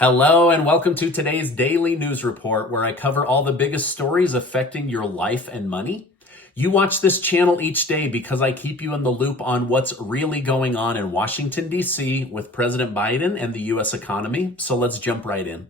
Hello and welcome to today's daily news report where I cover all the biggest stories affecting your life and money. You watch this channel each day because I keep you in the loop on what's really going on in Washington, D.C. with President Biden and the U.S. economy. So let's jump right in.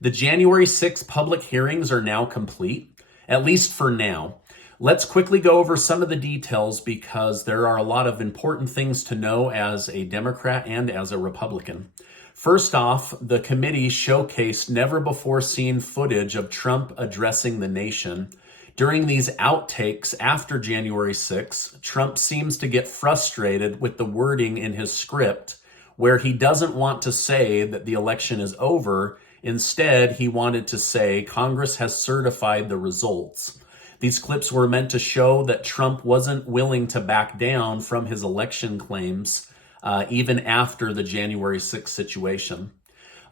The January 6th public hearings are now complete, at least for now. Let's quickly go over some of the details because there are a lot of important things to know as a Democrat and as a Republican. First off, the committee showcased never-before-seen footage of Trump addressing the nation. During these outtakes after January 6th, Trump seems to get frustrated with the wording in his script where he doesn't want to say that the election is over. Instead, he wanted to say Congress has certified the results. These clips were meant to show that Trump wasn't willing to back down from his election claims even after the January 6th situation.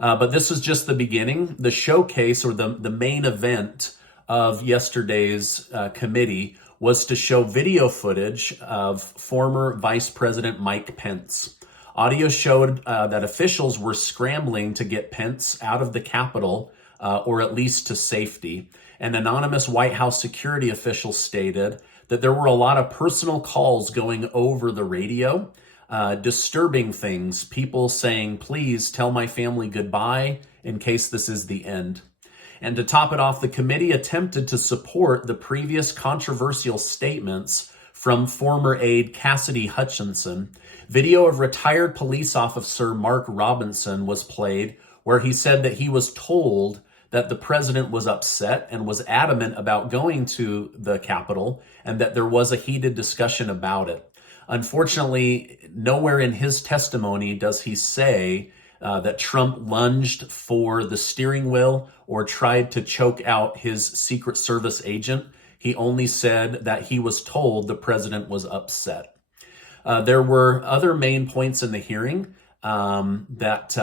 But this is just the beginning. The showcase or the main event of yesterday's committee was to show video footage of former Vice President Mike Pence. Audio showed that officials were scrambling to get Pence out of the Capitol or at least to safety. An anonymous White House security official stated that there were a lot of personal calls going over the radio, disturbing things, people saying, please tell my family goodbye in case this is the end. And to top it off, the committee attempted to support the previous controversial statements from former aide Cassidy Hutchinson. Video of retired police officer Mark Robinson was played where he said that he was told that the president was upset and was adamant about going to the Capitol and that there was a heated discussion about it. Unfortunately, nowhere in his testimony does he say that Trump lunged for the steering wheel or tried to choke out his Secret Service agent. He only said that he was told the president was upset. There were other main points in the hearing that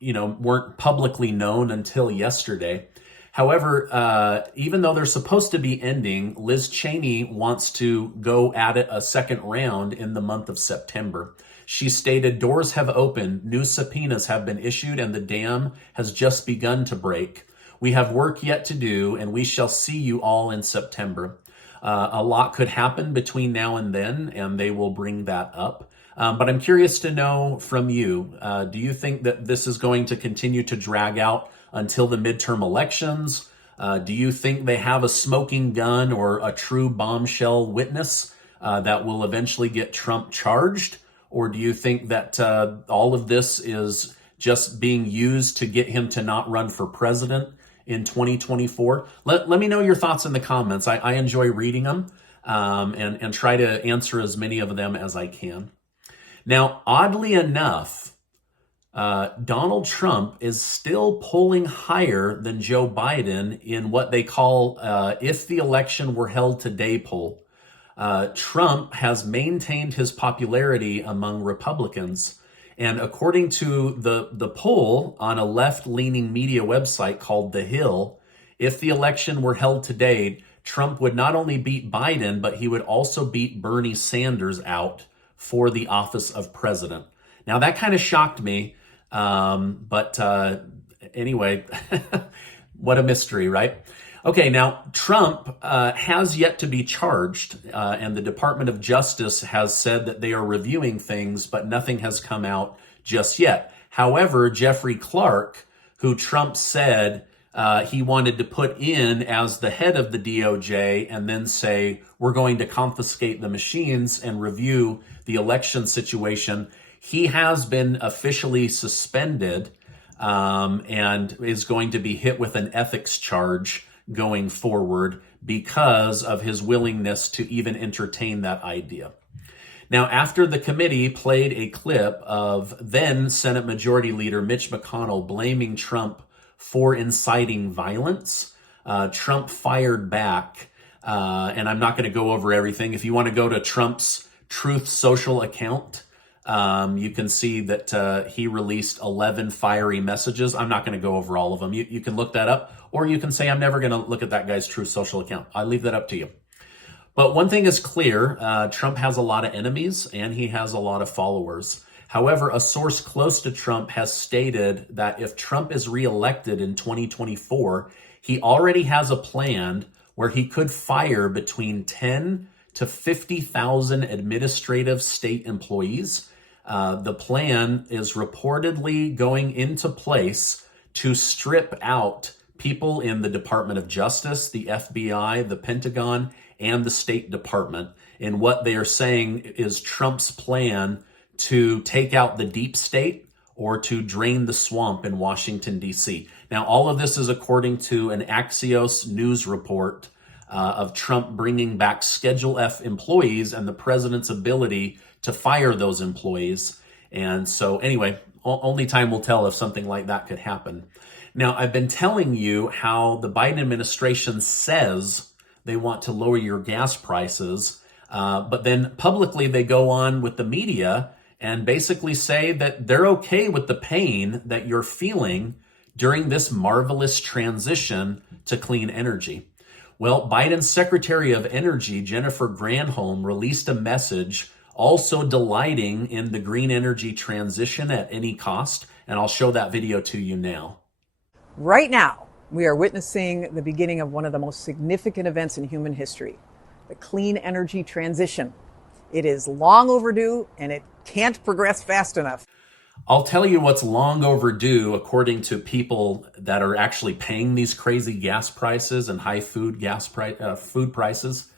weren't publicly known until yesterday. However, even though they're supposed to be ending, Liz Cheney wants to go at it a second round in the month of September. She stated, doors have opened, new subpoenas have been issued, and the dam has just begun to break. We have work yet to do, and we shall see you all in September. A lot could happen between now and then, and they will bring that up. But I'm curious to know from you, do you think that this is going to continue to drag out until the midterm elections? Do you think they have a smoking gun or a true bombshell witness that will eventually get Trump charged? Or do you think that all of this is just being used to get him to not run for president in 2024? Let me know your thoughts in the comments. I enjoy reading them and try to answer as many of them as I can. Now, oddly enough, Donald Trump is still polling higher than Joe Biden in what they call if the election were held today poll. Trump has maintained his popularity among Republicans. And according to the poll on a left-leaning media website called The Hill, if the election were held today, Trump would not only beat Biden, but he would also beat Bernie Sanders out for the office of president. Now, that kind of shocked me. But anyway, what a mystery, right? Okay, now Trump has yet to be charged, and the Department of Justice has said that they are reviewing things, but nothing has come out just yet. However, Jeffrey Clark, who Trump said he wanted to put in as the head of the DOJ and then say, we're going to confiscate the machines and review the election situation, he has been officially suspended and is going to be hit with an ethics charge going forward because of his willingness to even entertain that idea. Now, after the committee played a clip of then Senate Majority Leader Mitch McConnell blaming Trump for inciting violence, Trump fired back. And I'm not going to go over everything. If you want to go to Trump's Truth Social account, you can see that he released 11 fiery messages. I'm not going to go over all of them. You can look that up, or you can say, I'm never going to look at that guy's Truth Social account. I leave that up to you. But one thing is clear, Trump has a lot of enemies and he has a lot of followers. However, a source close to Trump has stated that if Trump is reelected in 2024, he already has a plan where he could fire between 10 to 50,000 administrative state employees. The plan is reportedly going into place to strip out people in the Department of Justice, the FBI, the Pentagon, and the State Department. And what they are saying is Trump's plan to take out the deep state or to drain the swamp in Washington, D.C. Now, all of this is according to an Axios news report of Trump bringing back Schedule F employees and the president's ability to fire those employees. And so anyway, only time will tell if something like that could happen. Now, I've been telling you how the Biden administration says they want to lower your gas prices, but then publicly they go on with the media and basically say that they're okay with the pain that you're feeling during this marvelous transition to clean energy. Well, Biden's Secretary of Energy, Jennifer Granholm, released a message also delighting in the green energy transition at any cost, and I'll show that video to you now. Right now, we are witnessing the beginning of one of the most significant events in human history, the clean energy transition. It is long overdue, and it can't progress fast enough. I'll tell you what's long overdue, according to people that are actually paying these crazy gas prices and high food prices,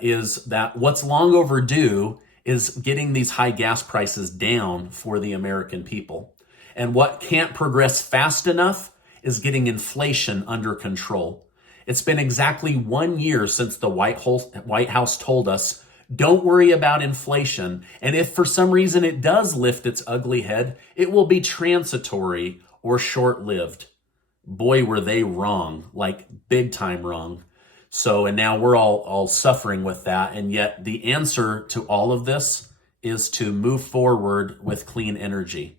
is that what's long overdue is getting these high gas prices down for the American people. And what can't progress fast enough is getting inflation under control. It's been exactly 1 year since the White House told us, don't worry about inflation. And if for some reason it does lift its ugly head, it will be transitory or short-lived. Boy, were they wrong, like big time wrong. So, and now we're all suffering with that. And yet the answer to all of this is to move forward with clean energy.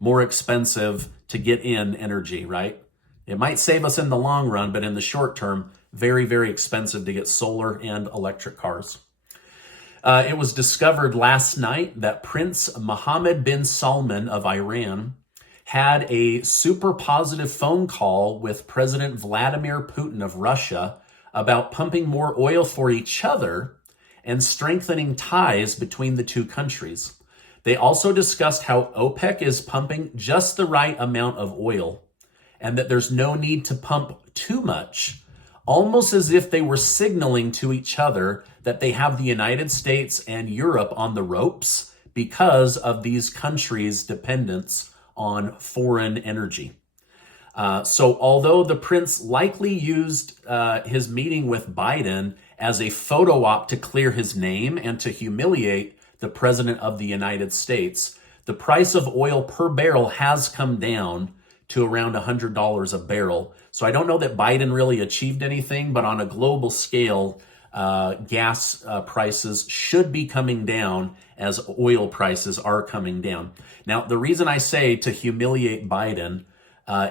More expensive to get in energy, right? It might save us in the long run, but in the short term, very, very expensive to get solar and electric cars. It was discovered last night that Prince Mohammed bin Salman of Iran had a super positive phone call with President Vladimir Putin of Russia about pumping more oil for each other and strengthening ties between the two countries. They also discussed how OPEC is pumping just the right amount of oil and that there's no need to pump too much, almost as if they were signaling to each other that they have the United States and Europe on the ropes because of these countries' dependence on foreign energy. So although the prince likely used his meeting with Biden as a photo op to clear his name and to humiliate the president of the United States, the price of oil per barrel has come down to around $100 a barrel. So I don't know that Biden really achieved anything, but on a global scale, gas prices should be coming down as oil prices are coming down. Now, the reason I say to humiliate Biden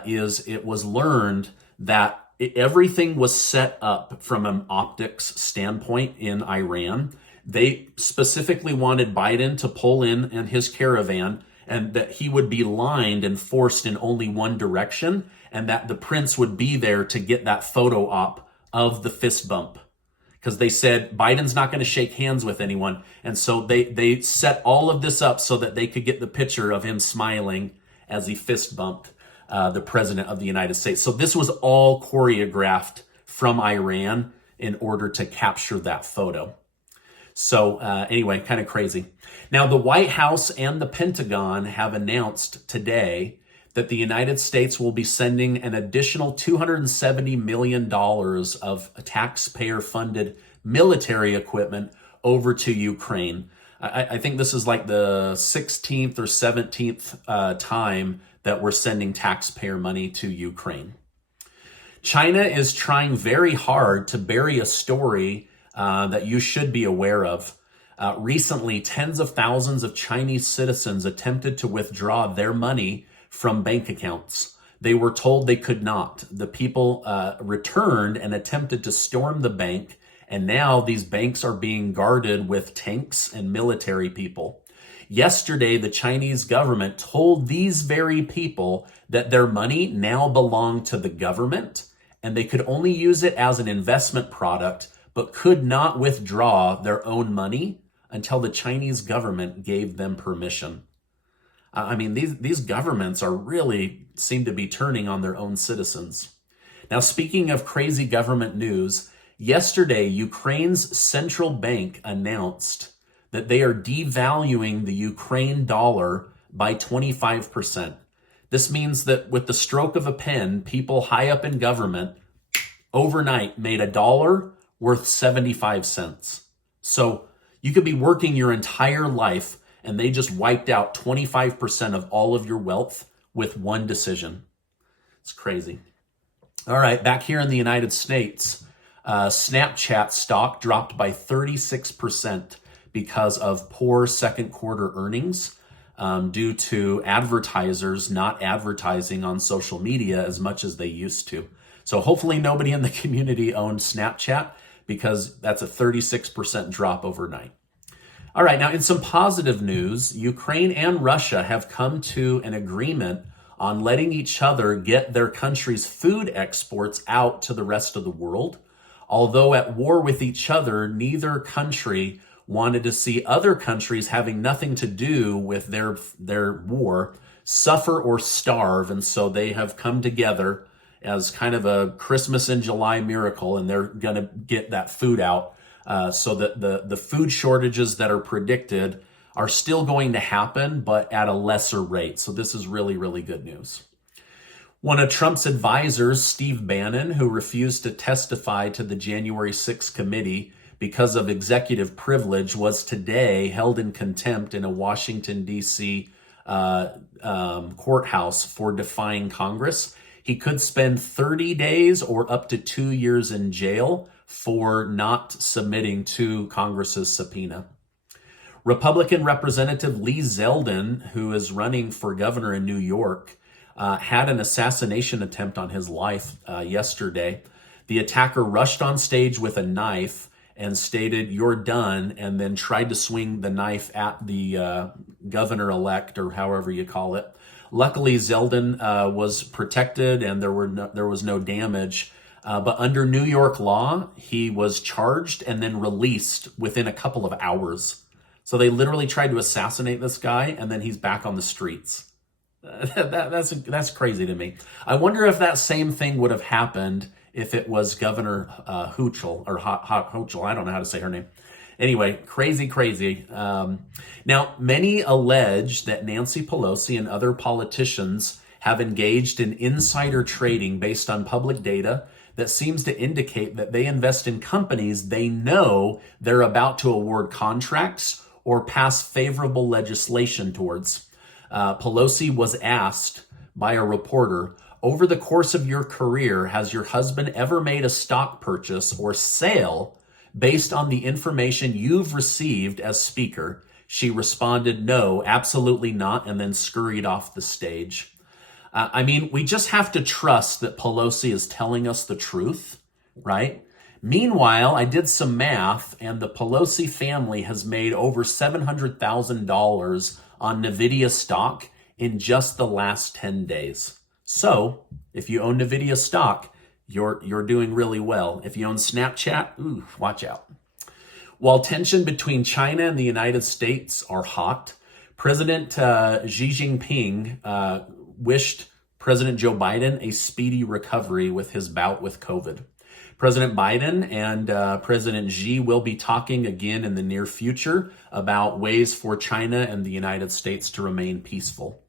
is it was learned that everything was set up from an optics standpoint in Iran. They specifically wanted Biden to pull in his caravan and that he would be lined and forced in only one direction, and that the prince would be there to get that photo op of the fist bump. Because they said Biden's not going to shake hands with anyone. And so they set all of this up so that they could get the picture of him smiling as he fist bumped the president of the United States. So this was all choreographed from Iran in order to capture that photo. So anyway, kind of crazy. Now, the White House and the Pentagon have announced today that the United States will be sending an additional $270 million of taxpayer-funded military equipment over to Ukraine. I think this is like the 16th or 17th time that we're sending taxpayer money to Ukraine. China is trying very hard to bury a story that you should be aware of. Recently, tens of thousands of Chinese citizens attempted to withdraw their money from bank accounts. They were told they could not. The people returned and attempted to storm the bank, and now these banks are being guarded with tanks and military people. Yesterday, the Chinese government told these very people that their money now belonged to the government and they could only use it as an investment product, but could not withdraw their own money until the Chinese government gave them permission. I mean, these governments are really seem to be turning on their own citizens. Now, speaking of crazy government news, yesterday, Ukraine's central bank announced that they are devaluing the Ukraine dollar by 25%. This means that with the stroke of a pen, people high up in government overnight made a dollar worth 75 cents. So you could be working your entire life and they just wiped out 25% of all of your wealth with one decision. It's crazy. All right, back here in the United States, Snapchat stock dropped by 36% because of poor second quarter earnings due to advertisers not advertising on social media as much as they used to. So hopefully nobody in the community owns Snapchat because that's a 36% drop overnight. All right, now in some positive news, Ukraine and Russia have come to an agreement on letting each other get their country's food exports out to the rest of the world. Although at war with each other, neither country wanted to see other countries having nothing to do with their war suffer or starve. And so they have come together as kind of a Christmas in July miracle, and they're going to get that food out so that the food shortages that are predicted are still going to happen, but at a lesser rate. So this is really, really good news. One of Trump's advisors, Steve Bannon, who refused to testify to the January 6th committee because of executive privilege, was today held in contempt in a Washington, D.C. Courthouse for defying Congress. He could spend 30 days or up to 2 years in jail for not submitting to Congress's subpoena. Republican Representative Lee Zeldin, who is running for governor in New York, had an assassination attempt on his life yesterday. The attacker rushed on stage with a knife and stated, "You're done," and then tried to swing the knife at the governor-elect, or however you call it. Luckily, Zeldin was protected and there was no damage. But under New York law, he was charged and then released within a couple of hours. So they literally tried to assassinate this guy, and then he's back on the streets. That's crazy to me. I wonder if that same thing would have happened if it was Governor Hochul, or Hochul. I don't know how to say her name. Anyway, crazy. Now, many allege that Nancy Pelosi and other politicians have engaged in insider trading based on public data that seems to indicate that they invest in companies they know they're about to award contracts or pass favorable legislation towards. Pelosi was asked by a reporter, "Over the course of your career, has your husband ever made a stock purchase or sale based on the information you've received as Speaker?" She responded, "No, absolutely not," and then scurried off the stage. I mean, we just have to trust that Pelosi is telling us the truth, right? Meanwhile, I did some math, and the Pelosi family has made over $700,000 on NVIDIA stock in just the last 10 days. So if you own NVIDIA stock, you're doing really well. If you own Snapchat, watch out. While tension between China and the United States are hot, President Xi Jinping wished President Joe Biden a speedy recovery with his bout with COVID. President Biden and President Xi will be talking again in the near future about ways for China and the United States to remain peaceful.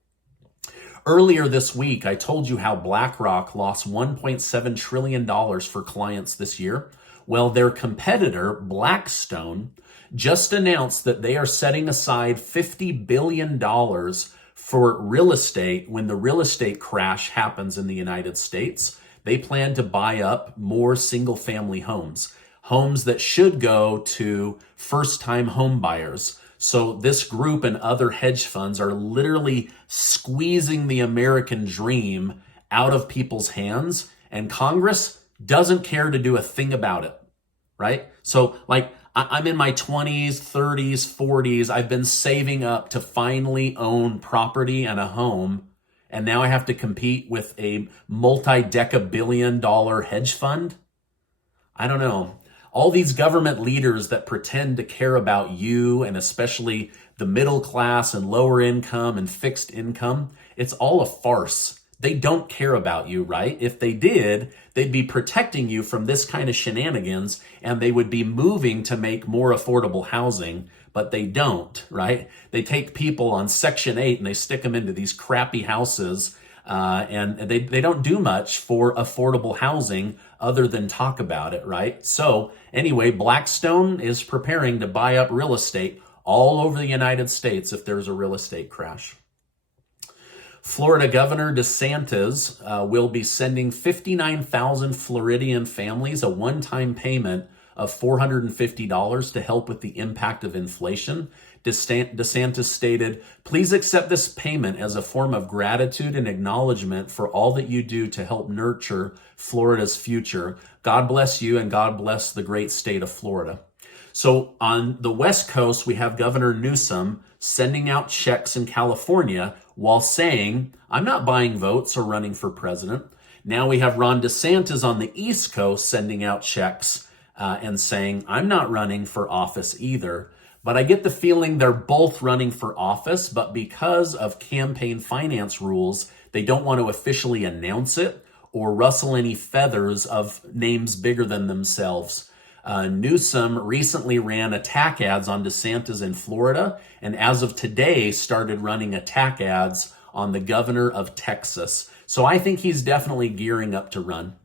Earlier this week, I told you how BlackRock lost $1.7 trillion for clients this year. Well, their competitor, Blackstone, just announced that they are setting aside $50 billion for real estate when the real estate crash happens in the United States. They plan to buy up more single-family homes that should go to first-time home buyers. So this group and other hedge funds are literally squeezing the American dream out of people's hands, and Congress doesn't care to do a thing about it, right? So, I'm in my 20s, 30s, 40s. I've been saving up to finally own property and a home. And now I have to compete with a multi-deca-billion-dollar hedge fund. I don't know. All these government leaders that pretend to care about you, and especially the middle class and lower income and fixed income, it's all a farce. They don't care about you, right? If they did, they'd be protecting you from this kind of shenanigans, and they would be moving to make more affordable housing, but they don't, right? They take people on Section 8 and they stick them into these crappy houses, and they don't do much for affordable housing other than talk about it, right? So anyway, Blackstone is preparing to buy up real estate all over the United States if there's a real estate crash. Florida Governor DeSantis will be sending 59,000 Floridian families a one-time payment of $450 to help with the impact of inflation. DeSantis stated, "Please accept this payment as a form of gratitude and acknowledgement for all that you do to help nurture Florida's future. God bless you, and God bless the great state of Florida." So on the West Coast, we have Governor Newsom sending out checks in California while saying, "I'm not buying votes or running for president." Now we have Ron DeSantis on the East Coast sending out checks and saying, "I'm not running for office either." But I get the feeling they're both running for office, but because of campaign finance rules, they don't want to officially announce it or rustle any feathers of names bigger than themselves. Newsom recently ran attack ads on DeSantis in Florida, and as of today started running attack ads on the governor of Texas. So I think he's definitely gearing up to run.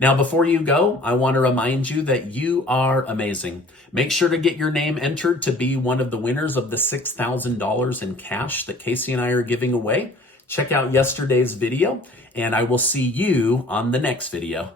Now, before you go, I want to remind you that you are amazing. Make sure to get your name entered to be one of the winners of the $6,000 in cash that Casey and I are giving away. Check out yesterday's video, and I will see you on the next video.